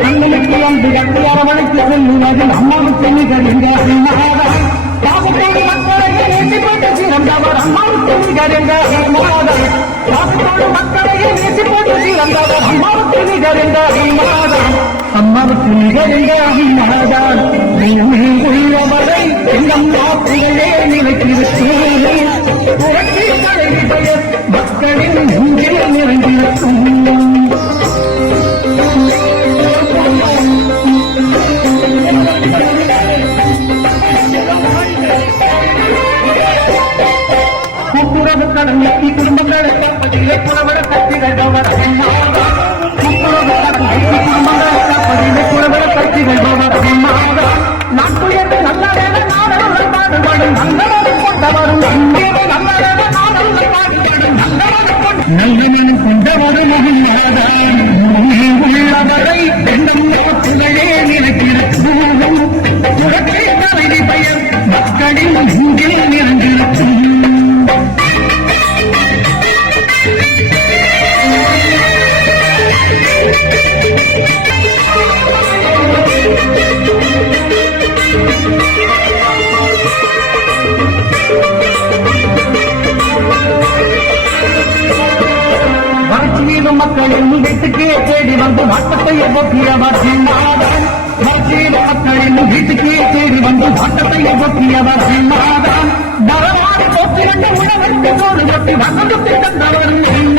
கண்ணுக்கு வந்து கட்டி அரவணைத்து செல்லுவது அம்மாவுக்கு நிகழ்ந்த மாதா பாசத்தோடு மக்களையே சிறந்தவர் அம்மாவுக்கு நிகழ்ந்த மாதா பாசத்தோடு மக்களையே சிறந்தவர் அம்மாவுக்கு நிகழ்ந்த அம்மாவுக்கு நிகழ்ந்த மாதா உள்ளவரை எங்கம் வாக்குகளே நிலைத்திருக்கிறேன் மக்களின் நெஞ்சில் நிறைந்திருக்கும் கூட்டுறவு குடும்பங்களை காப்பதிலே புறவர கட்சிகள் குடும்பங்களை காப்பதிலே புறவர கட்சிகள் நாட்டுயர்வு நல்ல நல்லவரும் கொண்டவரும் நல்லவரும் கொண்டவரும் மக்களின் வீட்டுக்கே தேடி வந்து வாட்டத்தை எவ்வொத்தியவர் மாதன் வறட்சியிலும் மக்களின் வீட்டுக்கே தேடி வந்து வாட்டத்தை எவ்வொத்தியவர் மாதன் வரலாறு போக்கிரண்டு உணவருக்கு சோறு கொட்டி வசந்தத்தை தந்தவர்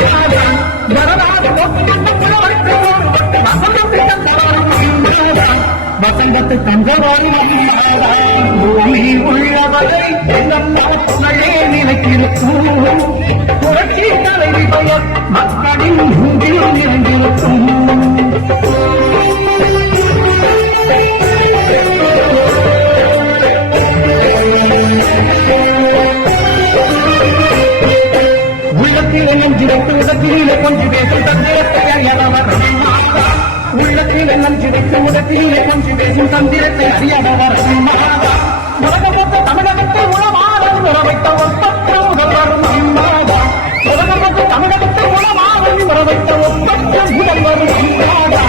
மாதன் வரலாறு போக்கிரண்டு உணவருக்கு சோறு கொட்டி வசந்தத்தை தந்தவர் மாதன் வசந்தத்து தந்தவாரி பூமி உள்ளவரை எங்கள் நாட்களே புரட்சி தலைவி பெயர் மக்களின் மூங்கில் நிறைந்திருக்கும் உள்ளத்திலே நெஞ்சிடைத்து உதத்திலே கொஞ்சம் பேசும் தந்திரத்தை அறியவர் உள்ளத்திலே நெஞ்சிடைத்து உதத்திலே கொஞ்சி பேசும் தந்திரத்தை அறியவர் உலகமொத்த தமிழகத்தை உளவாதம் உறவைத்த ஒப்பற்ற முதல்வரும் இம்மாதா உலகமொத்த தமிழகத்தை உளவாதம் உறவைத்த ஒப்பற்ற முதல்வர் இம்மாதா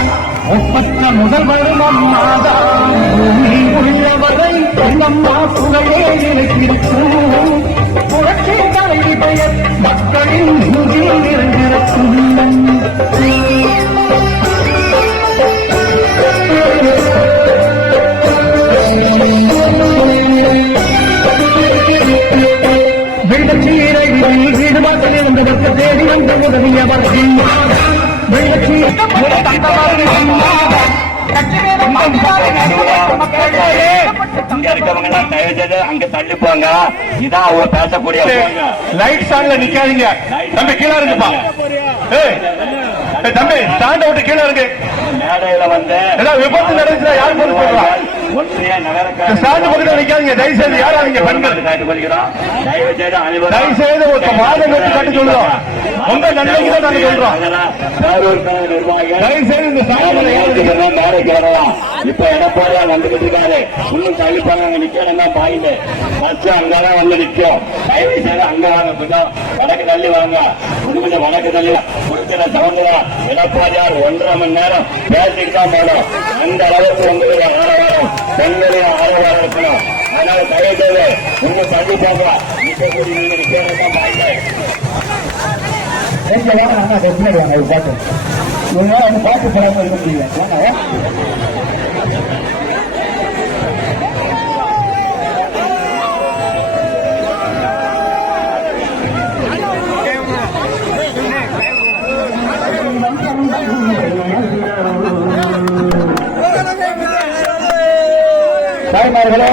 ஒப்பற்ற முதல்வரும் அம்மாதா பூமி உள்ளவரை நம்மா புகழே இருக்கிறோம் புரட்சி தலைவி பெயர் மக்களின் நெஞ்சில் நிறைந்திருக்கும். வெள்ளச்சீரை வீடு வாசலே தேடி வந்து உதவியவர் அங்க தள்ளி போங்க இதான் அவங்க பேசக்கூடிய லைட் ஸ்டாண்ட்ல நிக்காதீங்க தம்பி கீழே இருக்குப்பா தம்பி ஸ்டாண்ட் விட்டு கீழே இருக்கு மேடையில வந்து விபத்து நடந்துச்சுன்னா யார் பொறுப்பு ஒன்றிய நகர ஸ்டாண்ட் பக்கத்துல நிக்காதீங்க தயவு செய்து யாரா நீங்க பெண்கள்? தயவு செய்து அனைவரும் தயவு செய்து ஒரு வாதம் வச்சு கட்டு சொல்லுவோம் உங்க நன்மைக்கு தான் நாங்க சொல்றோம். தயவு செய்து இந்த ஸ்டாண்ட் மேடைக்கு வரலாம். இப்ப எடப்பாடியா வந்துகிட்டு இருக்காரு இன்னும் கழிப்பாங்க அங்க நிக்கணும் தான் பாயிண்ட். பஸ் அங்கதான் வந்து நிக்கும் தயவு செய்து அங்க வாங்க கொஞ்சம். வடக்கு தள்ளி வாங்க. கொஞ்சம் வடக்கு தள்ளி. கொடுக்கிற சவுண்டா எடப்பாடியார் ஒன்றரை மணி நேரம் பேசிட்டு அந்த அளவுக்கு உங்களுடைய ஆரவாரம் பெண்களுடைய ஆரவாரம் இருக்கணும். அதனால தயவு செய்து தள்ளி போங்க நிக்கக்கூடிய நீங்க நிக்கணும் பாட்டு பாட்டு படம் இருக்க முடியல. தாய்மார்களே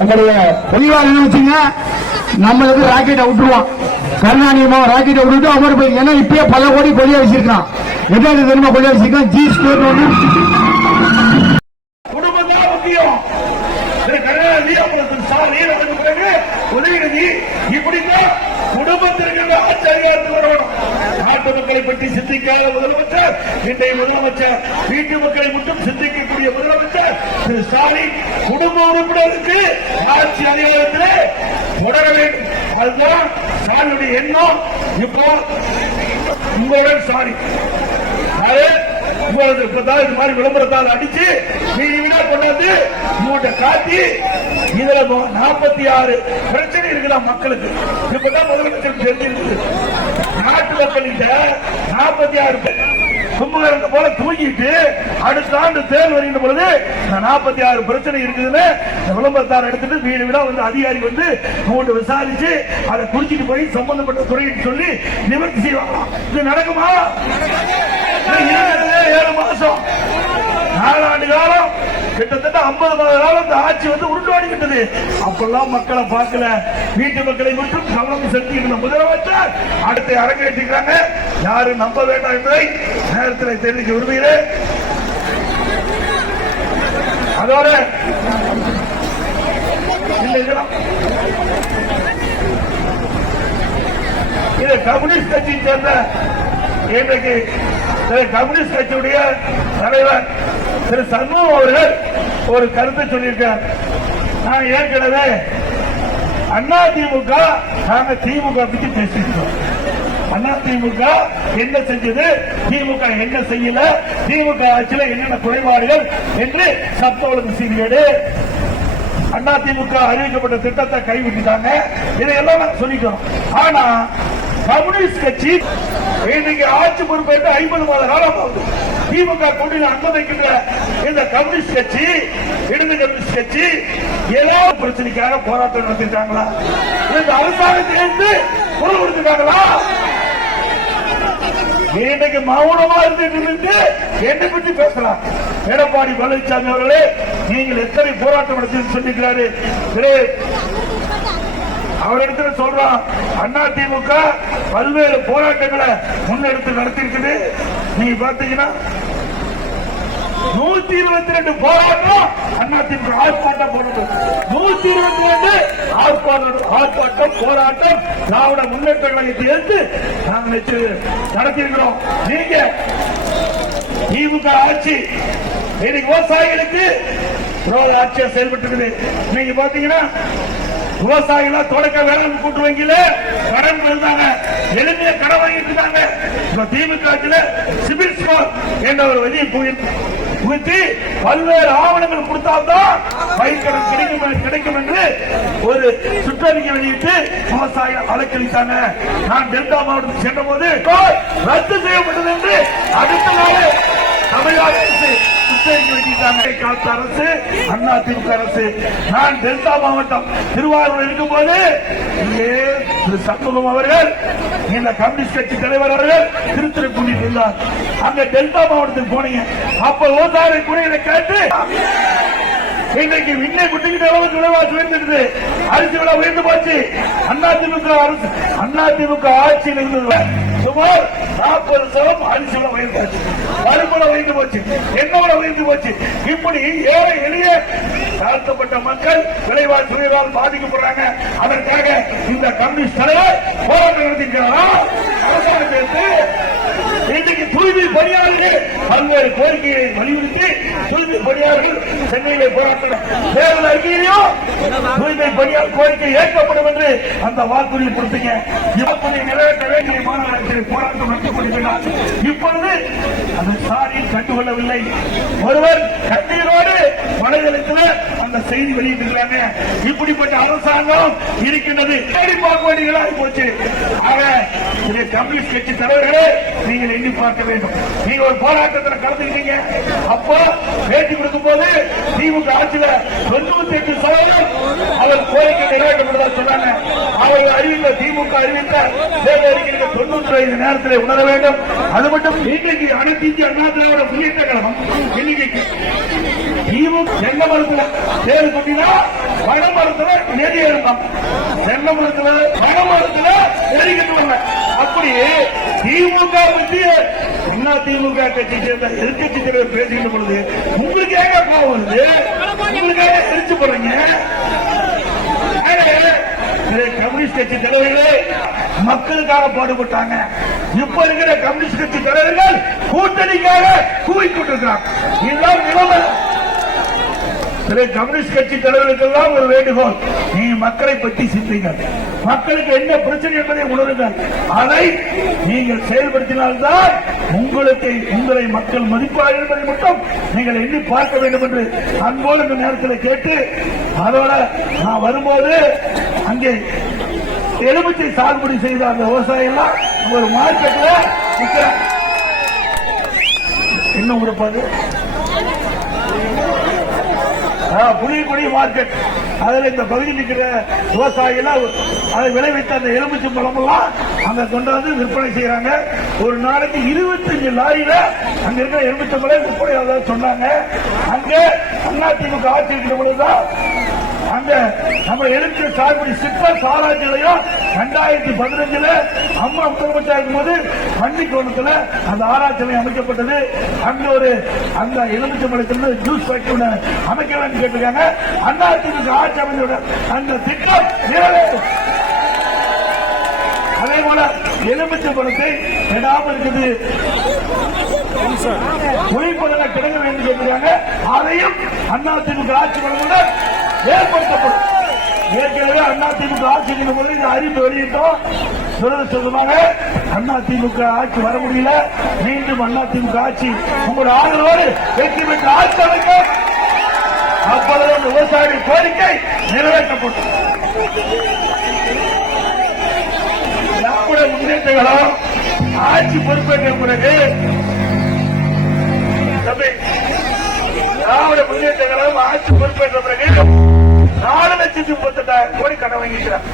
நம்முடைய பொலிவாக வச்சுங்க? நம்ம எது ராக்கெட்டை விட்டுருவான்? கருணாநிதிமா ராக்கெட்டை விட்டுட்டு அவர் போய் ஏன்னா இப்பயே பல கோடி கொடியா வச்சிருக்கான் எதாவது தெரியுமா கொடியா வச்சிருக்கான் ஜி ஸ்கோர் ஒன்று நாட்டு மக்களை பற்றி சிந்திக்காத முதலமைச்சர் இன்றைய முதலமைச்சர் வீட்டு மக்களை மட்டும் சிந்திக்கக்கூடிய முதலமைச்சர் திரு ஸ்டாலின் குடும்ப உறுப்பினருக்கு ஆட்சி அதிகாரத்திலே தொடர வேண்டும். அதுதான் ஸ்டாலினுடைய எண்ணம். இப்போ உங்களுடன் ஸ்டாலின். அது இப்பதான் இது மாதிரி விளம்பரத்தால் அடிச்சு நீ கொண்டாந்து உங்கள்கிட்ட காட்டி இதுல நாற்பத்தி ஆறு பிரச்சனை இருக்குதா மக்களுக்கு? இப்பதான் முதலமைச்சர் தெரிஞ்சிருக்கு. நாட்டு மக்கள்கிட்ட நாற்பத்தி ஆறு கும்பகரணத்தை போல தூங்கிட்டு அடுத்த ஆண்டு தேர்வு வருகின்ற பொழுது நாற்பத்தி ஆறு பிரச்சனை இருக்குதுன்னு விளம்பரத்தார் எடுத்துட்டு வீடு வீடா வந்து அதிகாரி வந்து உங்கள்கிட்ட விசாரிச்சு அதை குறிச்சிட்டு போய் சம்பந்தப்பட்ட துறைன்னு சொல்லி நிவர்த்தி செய்வாங்க இது நடக்குமா? ஏழு மாசம். நாலாண்டு காலம் கிட்டத்தட்ட ஐம்பது மாத காலம் இந்த ஆட்சி வந்து உருண்டாடி விட்டது அப்பெல்லாம் மக்களை பார்க்கல. வீட்டு மக்களை மட்டும் கவனம் செலுத்திக்கிற முதலமைச்சர் அடுத்த அரங்கேற்றிக்கிறாங்க யாரும் நம்ப வேண்டாம் என்பதை நேரத்தில் தெரிவிக்க விரும்புகிறேன். அதோட இந்த இதெல்லாம் இது கம்யூனிஸ்ட் கட்சியை சேர்ந்த இன்றைக்கு திரு கம்யூனிஸ்ட் கட்சியுடைய தலைவர் திரு சண்முகம் அவர்கள் ஒரு கருத்தை சொல்லியிருக்கார் நான் ஏற்கனவே அண்ணா திமுக நாங்க திமுக பத்தி பேசியிருக்கோம். அண்ணா திமுக என்ன செஞ்சது? திமுக என்ன செய்யல? திமுக ஆட்சியில் என்னென்ன குறைபாடுகள் என்று சட்ட ஒழுங்கு சீர்கேடு. அண்ணா திமுக அறிவிக்கப்பட்ட திட்டத்தை கைவிட்டுட்டாங்க. இதையெல்லாம் நாங்க சொல்லிக்கிறோம். ஆனா கம்யூனிஸ்ட் கட்சி இன்னைக்கு ஆட்சி பொறுப்பேற்று ஐம்பது மாத காலம் ஆகுது. திமுக கொண்டில் அனுமதிக்கின்ற இந்த கம்யூனிஸ்ட் கட்சி இடது கம்யூனிஸ்ட் கட்சி ஏதோ பிரச்சனைக்காக போராட்டம் நடத்திட்டாங்களா? இந்த அரசாங்கத்திலிருந்து குரல் கொடுத்துட்டாங்களா இன்னைக்கு மௌனமா இருந்துட்டு இருந்து என்னை பற்றி பேசலாம். எடப்பாடி பழனிசாமி அவர்களே நீங்கள் எத்தனை போராட்டம் நடத்தி சொல்லிக்கிறாரு அவரிடத்துல சொல்றோம் அண்ணா திமுக பல்வேறு போராட்டங்களை முன்னெடுத்து நடத்திருக்குது நீங்க பாத்தீங்கன்னா நூத்தி இருபத்தி ரெண்டு போராட்டம் அண்ணா திமுக ஆர்ப்பாட்டம் போராட்டம் நூத்தி இருபத்தி ரெண்டு ஆர்ப்பாட்டம் ஆர்ப்பாட்டம் போராட்டம் திராவிட முன்னேற்ற கழகத்தை எடுத்து நாங்கள் நடத்தியிருக்கிறோம். நீங்க திமுக ஆட்சி இன்னைக்கு விவசாயிகளுக்கு ஆட்சியா செயல்பட்டு இருக்குது நீங்க பாத்தீங்கன்னா விவசாயிகள் தொடக்க வேளாண் கூட்டு வங்கியில கடன் இருந்தாங்க எளிமைய கடன் வாங்கிட்டு இருந்தாங்க. திமுக சிபில் ஸ்கோர் என்ற ஒரு வழியை புகுத்தி பல்வேறு ஆவணங்கள் கொடுத்தால்தான் பயிர்கடன் கிடைக்கும் கிடைக்கும் என்று ஒரு சுற்றறிக்கை வெளியிட்டு விவசாயிகள் அலைக்கழித்தாங்க நான் டெல்டா மாவட்டத்தில் சென்ற போது ரத்து செய்யப்பட்டது என்று அடுத்த நாள் தமிழக அரசு அரசு அண்ணா திமுக அரசு. நான் டெல்டா மாவட்டம் திருவாரூர் இருக்கும்போது இங்கே திரு சண்முகம் அவர்கள் இந்த கம்யூனிஸ்ட் கட்சி தலைவர் அவர்கள் திருத்துறைப்பூண்டி இருந்தார் அங்க டெல்டா மாவட்டத்துக்கு போனீங்க. அப்ப விவசாய குறைகளை கேட்டு இன்றைக்கு விண்ணை குட்டிக்கிட்ட அளவுக்கு விலைவாசி உயர்ந்துடுது. அரிசி விலை உயர்ந்து போச்சு. அண்ணா திமுக அரசு அண்ணா திமுக ஆட்சியில் இருந்தது. நாற்பது சதம் அஞ்சு உயர்ந்து போச்சு. பருப்பு உயர்ந்து போச்சு. எண்ணெய் உயர்ந்து போச்சு. இப்படி ஏழை எளிய தாழ்த்தப்பட்ட மக்கள் விளைவால் உயர்வால் பாதிக்கப்படுறாங்க. அதற்காக இந்த கம்யூனிஸ்ட் தலைவர் போராட்டம் நடத்திருக்கிறாரா அரசாங்கத்தை இன்றைக்கு தூய்மை பணியாளர்கள் பல்வேறு கோரிக்கைகளை வலியுறுத்தி தூய்மை பணியாளர்கள் சென்னையிலே போராட்டம் தேர்தல் அறிக்கையிலையும் தூய்மை பணியாளர் கோரிக்கை ஏற்கப்படும் என்று அந்த வாக்குறுதி கொடுத்தீங்க. இவற்றை நிறைவேற்ற வேண்டிய மாநகரத்தில் போராட்டம் நடத்திக் கொண்டிருக்கிறார். இப்பொழுது அது சாரி கண்டுகொள்ளவில்லை. ஒருவர் கண்ணீரோடு வலைதளத்தில் அந்த செய்தி வெளியிட்டிருக்கிறாங்க. இப்படிப்பட்ட அரசாங்கம் இருக்கின்றது. தேடி பார்க்க வேண்டியதாக போச்சு. ஆக இது கம்யூனிஸ்ட் கட்சி தலைவர்களே நீங்கள் எண்ணி பார்க்க வேண்டும். நீங்க ஒரு போராட்டத்தில் கலந்துக்கிட்டீங்க. அப்போ பேட்டி கொடுக்கும் போது திமுக ஆட்சியில தொண்ணூத்தி எட்டு சதவீதம் அவர் கோரிக்கை நிறைவேற்றப்படுதா சொன்னாங்க. அவர் அறிவித்த திமுக அறிவித்த தேர்தல் தொண்ணூற்றி ஐந்து நேரத்தில் உணர வேண்டும். அது மட்டும் இன்னைக்கு அனைத்து இந்திய அண்ணா திராவிட முன்னேற்ற கழகம் இன்னைக்கு திமுக எங்க மருத்துவ தேர்வு கொட்டினா வட மருத்துவ நெறி இருந்தான் தென்னை மரத்துல வட மரத்துல நெறி கட்டுவாங்க அப்படி திமுக பற்றி அண்ணா திமுக கட்சி சேர்ந்த எதிர்கட்சி தலைவர் பேசுகின்ற பொழுது உங்களுக்கு ஏங்க கோவம் வருது? உங்களுக்காக எரிச்சு போறீங்க கம்யூனிஸ்ட் கட்சி தலைவர்களே மக்களுக்காக பாடுபட்டாங்க. இப்ப இருக்கிற கம்யூனிஸ்ட் கட்சி தலைவர்கள் கூட்டணிக்காக கூவிக்கொண்டிருக்கிறாங்க இதுதான் நிலவரம். கம்யூனிஸ்ட் கட்சி தலைவர்களுக்கெல்லாம் ஒரு வேண்டுகோள். நீ மக்களை பற்றி சிந்திங்கள். மக்களுக்கு என்ன பிரச்சனை என்பதை உணருங்கள். அதை நீங்கள் செயல்படுத்தினால்தான் உங்களுக்கு உங்களை மக்கள் மதிப்பார்கள் என்பதை மட்டும் நீங்கள் எண்ணி பார்க்க வேண்டும் என்று அன்போடு இந்த நேரத்தில் கேட்டு அதோட நான் வரும்போது அங்கே எலுமிச்சை சாகுபடி செய்த அந்த விவசாயம் எல்லாம் ஒரு மார்க்கெட்ல நிக்கிறேன். கொடுப்பாரு கொடுப்பாது மார்க்கெட் அதுல இந்த பகுதி நிற்கிற விவசாயிகள் அதை விளைவித்த அந்த எலுமிச்சை பழம் எல்லாம் அங்க கொண்டு வந்து விற்பனை செய்யறாங்க ஒரு நாளைக்கு இருபத்தஞ்சு லாரியில அங்க இருக்கிற எலுமிச்சை விற்பனை சொன்னாங்க. அங்க அதிமுக ஆட்சி இருக்கிற பொழுதுதான் அங்க நம்ம எழுத்து சாகுபடி சிற்ப ஆராய்ச்சியிலையும் ரெண்டாயிரத்தி பதினஞ்சுல அம்மா முதலமைச்சர் இருக்கும்போது பள்ளிக்கோணத்துல அந்த ஆராய்ச்சி அமைக்கப்பட்டது. அங்க ஒரு அந்த எலுமிச்சை மலைத்திலிருந்து ஜூஸ் ஃபேக்டரி அமைக்க வேண்டும் கேட்டிருக்காங்க. அண்ணா திமுக ஆட்சி அமைந்தோட அந்த திட்டம் நிறைவேறும் அதே போல எலுமிச்சை பழத்தை விடாமல் இருக்குது. புலிப்பதன கிடங்க வேண்டும் கேட்கிறாங்க அதையும் அண்ணா அதிமுக ஆட்சி பண்ணும்போது ஏற்படுத்தப்படும். ஏற்கனவே அதிமுக ஆட்சி போது இந்த அறிவிப்பு வெளியிட்டோம். துரதிருஷ்டமாக திமுக ஆட்சி வர முடியல. மீண்டும் அதிமுக ஆட்சி உங்களுடைய ஆதரவோடு வெற்றி பெற்ற ஆட்சி அமைக்க அப்பொழுது அந்த விவசாயிகள் கோரிக்கை நிறைவேற்றப்படும். முன்னேற்ற முன்னேற்றங்களும் ஆட்சி பொறுப்பேற்ற பிறகு தம்பி, முன்னேற்ற முன்னேற்றங்களும் ஆட்சி பொறுப்பேற்ற பிறகு லட்சத்தி முப்பத்தி எட்டாயிரம் கோடி கடன் வாங்கிக்கிறான்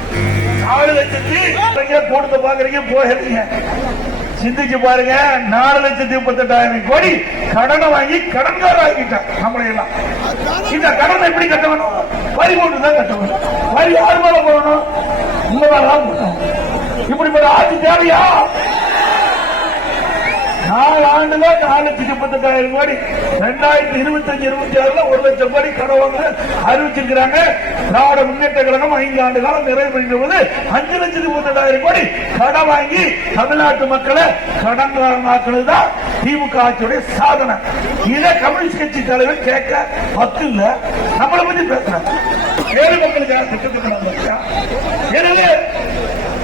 நாலு லட்சத்தி கொடுத்து பாக்குறீங்க போகிறீங்க சிந்திச்சு பாருங்க. நாலு லட்சத்தி முப்பத்தெட்டாயிரம் கோடி கடனை வாங்கி கடன்கார ஆகிட்டான் நம்மளை எல்லாம் இந்த கடனை எப்படி கட்டணும்? வரி போட்டு தான் கட்டணும். வரி யார் மேல போகணும் உங்க மேல தான் போகணும் இப்படிப்பட்ட ஆட்சி தேவையா? நாலு ஆண்டுல நாலு லட்சத்தி முப்பத்தெட்டாயிரம் கோடி ரெண்டாயிரத்தி இருபத்தி அஞ்சு இருபத்தி ஆறுல ஒரு லட்சம் கோடி கடவுங்க அறிவிச்சிருக்கிறாங்க திராவிட முன்னேற்ற கழகம் ஐந்து ஆண்டு காலம் நிறைவு பெறுகிற போது அஞ்சு லட்சத்தி முப்பத்தெட்டாயிரம் கோடி கடன் வாங்கி தமிழ்நாட்டு மக்களை கடன்காரனாக்குறது தான் திமுக ஆட்சியுடைய சாதனை. இதை கம்யூனிஸ்ட் கட்சி தலைவர் கேட்க பத்து இல்ல நம்மளை பத்தி பேசுறாங்க ஏழு மக்களுக்கு திட்டத்துக்கு எனவே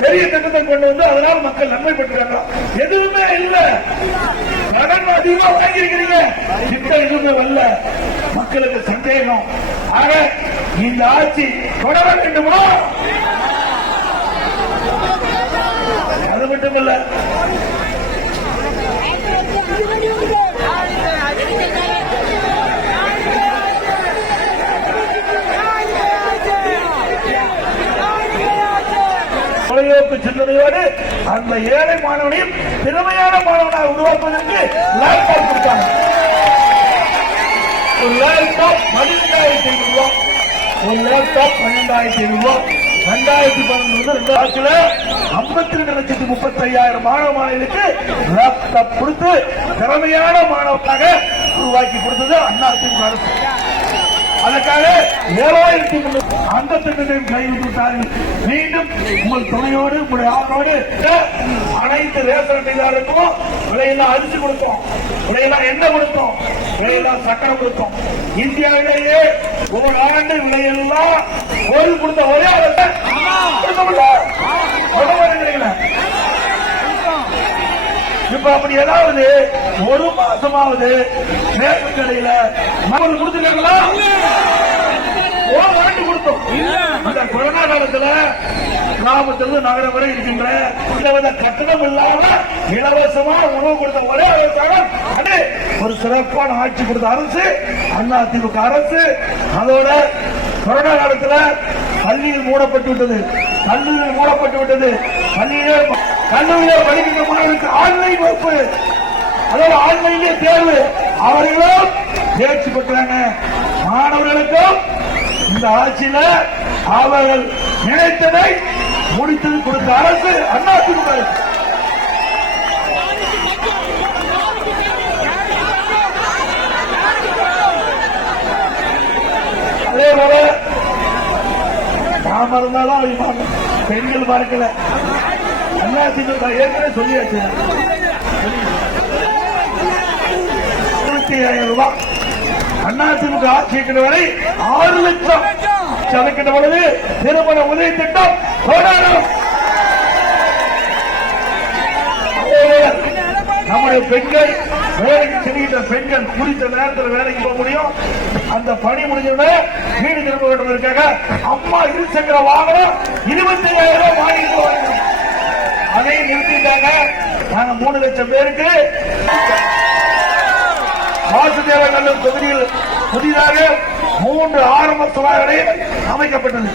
பெரிய திட்டத்தை கொண்டு வந்து அதனால மக்கள் நன்மை பெற்றுறாங்க எதுவுமே இல்ல. கடன் அதிகமா வாங்கியிருக்கிறீங்க. திட்டம் எதுவுமே வரல. மக்களுக்கு சந்தேகம். ஆக இந்த ஆட்சி தொடர வேண்டுமா? அது மட்டுமல்ல. தொலைநோக்கு சிந்தனையோடு அந்த ஏழை மாணவனையும் திறமையான மாணவனாக உருவாக்குவதற்கு லேப்டாப் கொடுத்தாங்க ஒரு லேப்டாப் பதினெட்டாயிரத்தி ரூபாய் ஒரு லேப்டாப் பன்னெண்டாயிரத்தி ரூபாய் ரெண்டாயிரத்தி பதினொன்று ரெண்டு ஆட்சியில் ஐம்பத்தி ரெண்டு லட்சத்தி முப்பத்தி ஐயாயிரம் மாணவ மாணவிகளுக்கு லேப்டாப் கொடுத்து திறமையான மாணவனாக உருவாக்கி கொடுத்தது அண்ணா திமுக அரசு. அதற்காக ஏழாயிரத்தி முன்னூறு அந்த திட்டத்தையும் கைவிட்டு மீண்டும் உங்கள் துணையோடு உங்களுடைய ஆதரவோடு அனைத்து ரேஷன் அட்டைதாருக்கும் விலையெல்லாம் அரிசி கொடுத்தோம். விலையெல்லாம் எண்ணெய் கொடுத்தோம். விலையெல்லாம் சக்கரை கொடுத்தோம். இந்தியாவிலேயே ஒரு ஆண்டு விலையெல்லாம் ஒரு கொடுத்த ஒரே அரசு கொடுத்தோம்ல? இப்ப அப்படி ஏதாவது ஒரு மாசமாவது ரேஷன் கடையில நம்ம கொடுத்துருக்காங்களா? ஆண்டு கொடுத்தோம். அந்த கொரோனா காலத்துல கிராமத்திலிருந்து நகரம் வரை இருக்கின்ற இலவச கட்டணம் இல்லாம இலவசமா உணவு கொடுத்த ஒரே அரசாங்கம் அது ஒரு சிறப்பான ஆட்சி கொடுத்த அரசு அண்ணா திமுக அரசு. அதோட கொரோனா காலத்துல பள்ளிகள் மூடப்பட்டு விட்டது. கல்லூரிகள் மூடப்பட்டு விட்டது. பள்ளியிலே கல்லூரியிலே படிக்கின்ற மாணவர்களுக்கு ஆன்லைன் வகுப்பு. அதாவது ஆன்லைன்லேயே தேர்வு. அவர்களும் தேர்ச்சி பெற்றாங்க. மாணவர்களுக்கும் இந்த ஆட்சியில அவர்கள் நினைத்ததை முடித்தது கொடுத்த அரசு அண்ணா திமுக அதே போல நாம இருந்தாலும் பெண்கள் பார்க்கல அண்ணா திமுக ஏற்கனவே சொல்லியாச்சு. ஐயாயிரம் ரூபாய். அதிமுக ஆட்சி இருக்கிற வரை ஆறு லட்சம். சதக்கின்ற பொழுது திருமண உதவி திட்டம் கொண்டாடும் நம்முடைய பெண்கள் வேலைக்கு செல்கின்ற பெண்கள் குறித்த நேரத்தில் வேலைக்கு போக முடியும். அந்த பணி முடிஞ்சவுடனே வீடு திரும்ப வேண்டும். இருக்காங்க அம்மா இருசக்கர வாகனம் இருபத்தி ஐயாயிரம் ரூபாய் வாங்கிட்டு அதையும் நிறுத்திட்டாங்க. நாங்க மூணு லட்சம் பேருக்கு வாசுதேவநல்லூர் தொகுதியில் புதிதாக மூன்று ஆரம்ப சுகாதாரம் அமைக்கப்பட்டது.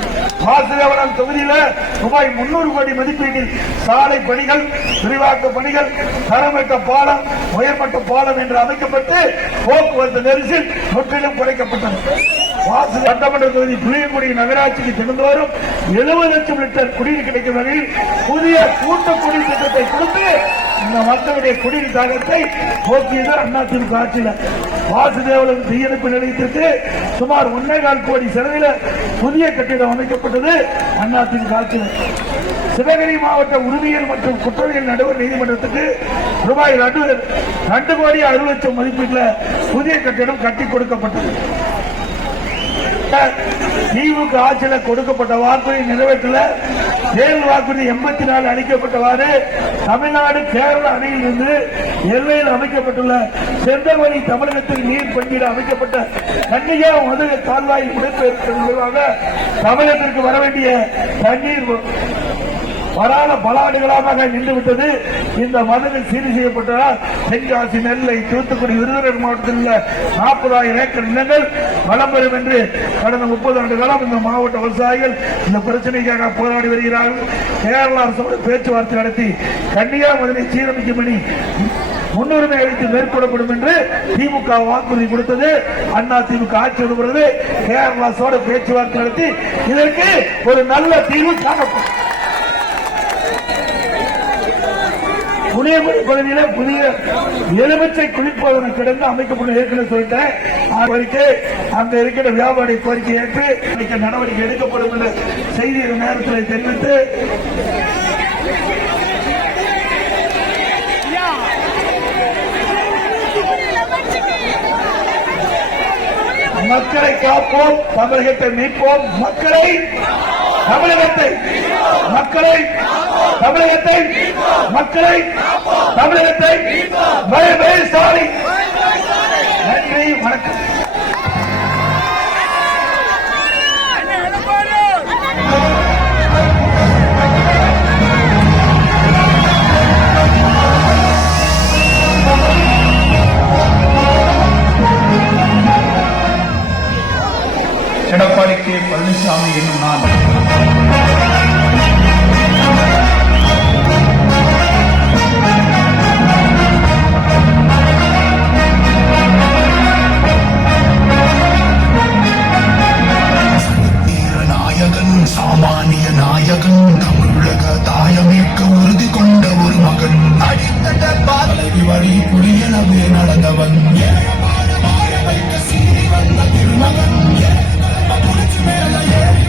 வாசுதேவநல்லூர் தொகுதியில் ரூபாய் முன்னூறு கோடி மதிப்பீட்டில் சாலை பணிகள் விரிவாக்க பணிகள் தரமட்ட பாலம் உயர்மட்ட பாலம் என்று அமைக்கப்பட்டு போக்குவரத்து நெரிசல் முற்றிலும் குறைக்கப்பட்டது. சட்டமன்ற தொகுதி புளியங்குடி நகராட்சிக்கு தினந்தோறும் எழுபது லட்சம் லிட்டர் குடிநீர் கிடைக்கும் வகையில் புதிய கூட்ட குடிநீர் திட்டத்தை கொடுத்து இந்த மக்களுடைய குடிநீர் தாகத்தை போக்கியது அதிமுக ஆட்சியில். வாசுதேவலம் தீயணைப்பு நிலையத்திற்கு சுமார் ஒன்னே கால் கோடி செலவில் புதிய கட்டிடம் அமைக்கப்பட்டது அண்ணாத்தின் ஆட்சியில். சிவகிரி மாவட்ட உரிமையல் மற்றும் குற்றவியல் நடுவர் நீதிமன்றத்துக்கு ரூபாய் ரெண்டு ரெண்டு கோடி அறுபது லட்சம் மதிப்பீட்டில் புதிய கட்டிடம் கட்டி கொடுக்கப்பட்டது. திமுக ஆட்சியில் கொடுக்கப்பட்ட வாக்குறுதி நிறைவேற்றல. தேர்தல் வாக்குறுதி எண்பத்தி நாலு அளிக்கப்பட்டவாறு தமிழ்நாடு கேரள அணையில் இருந்து எல்லையில் அமைக்கப்பட்டுள்ள செந்தமணி தமிழகத்தில் நீர் பங்கீடு அமைக்கப்பட்ட கன்னிகா மதுரை கால்வாய் உடைப்பதற்கு முன்பாக தமிழகத்திற்கு வர வேண்டிய தண்ணீர் வராத பலாடுகளாக நின்று நின்றுவிட்டது. இந்த மதுரை சீர் செய்யப்பட்டதால் தென்காசி நெல்லை தூத்துக்குடி விருதுநகர் மாவட்டத்தில் உள்ள நாற்பதாயிரம் ஏக்கர் நிலங்கள் வளம் பெறும் என்று கடந்த முப்பது ஆண்டு காலம் இந்த மாவட்ட விவசாயிகள் இந்த பிரச்சனைக்காக போராடி வருகிறார்கள். கேரள அரசோடு பேச்சுவார்த்தை நடத்தி கன்னியாகுமரியை சீரமைக்கும்படி முன்னுரிமை அளித்து மேற்கொள்ளப்படும் என்று திமுக வாக்குறுதி கொடுத்தது. அண்ணா திமுக ஆட்சி வருகிறது கேரள பேச்சுவார்த்தை நடத்தி இதற்கு ஒரு நல்ல தீர்வு காணப்படும். புளியங்குடி பகுதியில புதிய எலுமிச்சை குளிப்பவன கிடந்து அமைக்கப்படும் ஏற்கனவே சொல்லிட்டேன். கோரிக்கை அங்க இருக்கிற வியாபாரி கோரிக்கை ஏற்று இன்னைக்கு நடவடிக்கை எடுக்கப்படும் என்ற செய்தி நேரத்தில் தெரிவித்து மக்களை காப்போம் தமிழகத்தை மீட்போம். மக்களை தமிழகத்தை மக்களை தமிழகத்தை மக்களை தமிழகத்தை பய நன்றி வணக்கம். எடப்பாடி கே பழனிசாமி என்னும் நான் மகன் சாமானிய நாயகன் தமிழக தாயமேற்க உறுதி கொண்ட ஒரு மகன். அடித்தட பாதவி வழி புலியனவே நடந்தவன். திருமகன் மேல ஏறி